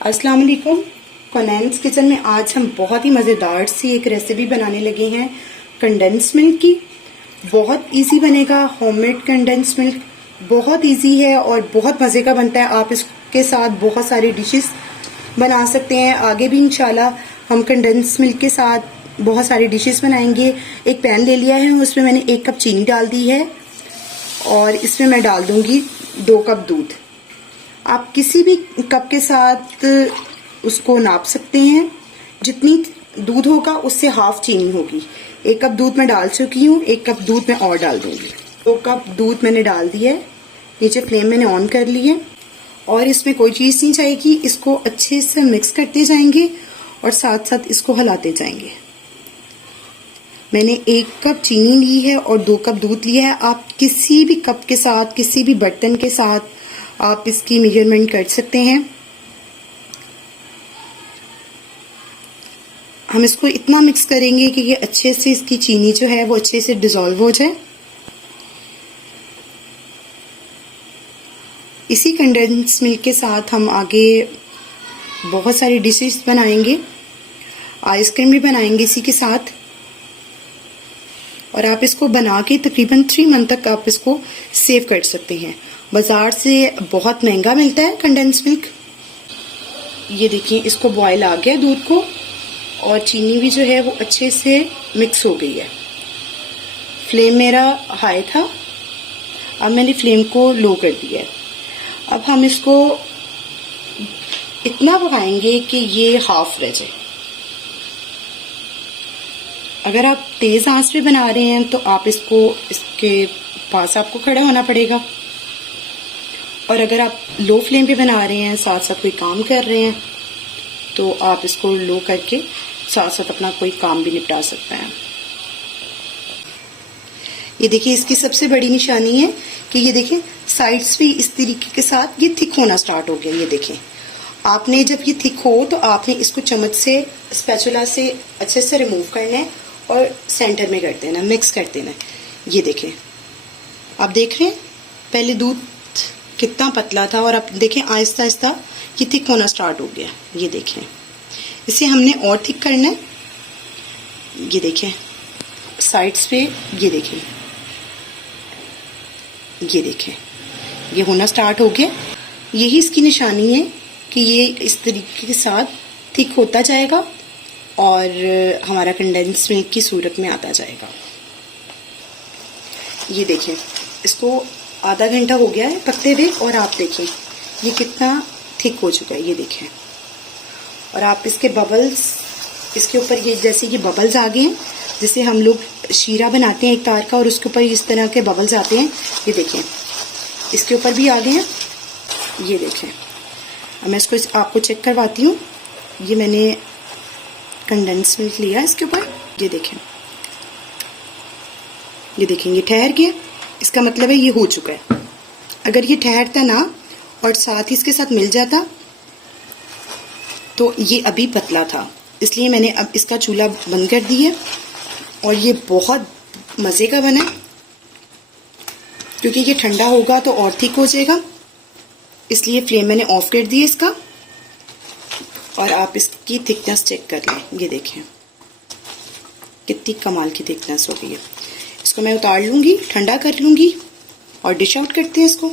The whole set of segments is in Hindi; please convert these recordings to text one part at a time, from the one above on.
अस्सलाम वालेकुम। कॉनैंस किचन में आज हम बहुत ही मज़ेदार सी एक रेसिपी बनाने लगे हैं कंडेंस मिल्क की। बहुत इजी बनेगा। होममेड कंडेंस मिल्क बहुत इजी है और बहुत मज़े का बनता है। आप इसके साथ बहुत सारी डिशेस बना सकते हैं। आगे भी इंशाल्लाह हम कंडेंस मिल्क के साथ बहुत सारी डिशेस बनाएंगे। एक पैन ले लिया है, उसमें मैंने 1 कप चीनी डाल दी है और इसमें मैं डाल दूंगी 2 कप दूध। आप किसी भी कप के साथ उसको नाप सकते हैं। जितनी दूध होगा उससे हाफ चीनी होगी। 1 कप दूध मैं डाल चुकी हूँ, 1 कप दूध मैं और डाल दूंगी। 2 कप दूध मैंने डाल दिया है। नीचे फ्लेम मैंने ऑन कर ली है और इसमें कोई चीज़ नहीं चाहिए। इसको अच्छे से मिक्स करते जाएंगे और साथ साथ इसको हिलाते जाएंगे। मैंने 1 कप चीनी ली है और 2 कप दूध लिया है। आप किसी भी कप के साथ, किसी भी बर्तन के साथ आप इसकी मेजरमेंट कर सकते हैं। हम इसको इतना मिक्स करेंगे कि ये अच्छे से इसकी चीनी जो है वो अच्छे से डिसॉल्व हो जाए। इसी कंडेंस मिल्क के साथ हम आगे बहुत सारी डिशेस बनाएंगे। आइसक्रीम भी बनाएंगे इसी के साथ। और आप इसको बना के तकरीबन 3 मंथ तक आप इसको सेव कर सकते हैं। बाजार से बहुत महंगा मिलता है कंडेंस मिल्क। ये देखिए, इसको बॉयल आ गया दूध को और चीनी भी जो है वो अच्छे से मिक्स हो गई है। फ्लेम मेरा हाई था, अब मैंने फ्लेम को लो कर दिया है। अब हम इसको इतना पकाएंगे कि ये हाफ रह जाए। अगर आप तेज आंच पे बना रहे हैं तो आप इसके पास आपको खड़ा होना पड़ेगा। और अगर आप लो फ्लेम पे बना रहे हैं, साथ साथ कोई काम कर रहे हैं, तो आप इसको लो करके साथ साथ अपना कोई काम भी निपटा सकते हैं। ये देखिए, इसकी सबसे बड़ी निशानी है कि ये देखिए साइड्स भी इस तरीके के साथ ये थिक होना स्टार्ट हो गया। ये देखें, आपने जब ये थिक हो तो आपने इसको चम्मच से, स्पैचुला से अच्छे से रिमूव करना है और सेंटर में कर देना, मिक्स कर देना। ये देखें, आप देख रहे हैं पहले दूध कितना पतला था और अब देखें आहिस्ता आहिस्ता ये थिक होना स्टार्ट हो गया। ये देखें, इसे हमने और थिक करना है। ये देखें साइड्स पे, ये देखें, ये देखें, ये होना स्टार्ट हो गया। यही इसकी निशानी है कि ये इस तरीके के साथ थिक होता जाएगा और हमारा कंडेंस मिल्क की सूरत में आता जाएगा। ये देखें, इसको आधा घंटा हो गया है पकते हुए और आप देखें ये कितना थिक हो चुका है। ये देखें, और आप इसके बबल्स, इसके ऊपर ये जैसे ये बबल्स आ गए हैं, जैसे हम लोग शीरा बनाते हैं एक तार का और उसके ऊपर इस तरह के बबल्स आते हैं। ये देखें, इसके ऊपर भी आ गए हैं। ये देखें, अब मैं इसको आपको चेक करवाती हूँ। ये मैंने कंडेंस मिल्क लिया इसके ऊपर। ये देखें, ये देखें, ये ठहर गया। इसका मतलब है ये हो चुका है। अगर ये ठहरता ना और साथ ही इसके साथ मिल जाता तो ये अभी पतला था, इसलिए मैंने अब इसका चूल्हा बंद कर दिया। और ये बहुत मज़े का बना, क्योंकि ये ठंडा होगा तो और थिक हो जाएगा, इसलिए फ्लेम मैंने ऑफ कर दी इसका। और आप इसकी थिकनेस चेक कर लें। ये देखें कितनी कमाल की थिकनेस हो गई है। इसको मैं उतार लूँगी, ठंडा कर लूँगी और डिश आउट करते हैं इसको।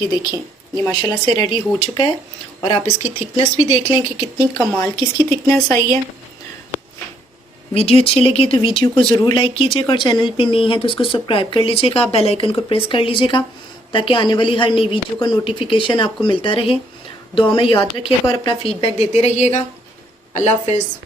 ये देखें, ये माशाल्लाह से रेडी हो चुका है। और आप इसकी थिकनेस भी देख लें कि कितनी कमाल की इसकी थिकनेस आई है। वीडियो अच्छी लगी तो वीडियो को ज़रूर लाइक कीजिएगा और चैनल पे नहीं है तो उसको सब्सक्राइब कर लीजिएगा। बेल आइकन को प्रेस कर लीजिएगा ताकि आने वाली हर नई वीडियो का नोटिफिकेशन आपको मिलता रहे। दुआ में याद रखिएगा और अपना फीडबैक देते रहिएगा। अल्लाह हाफिज़।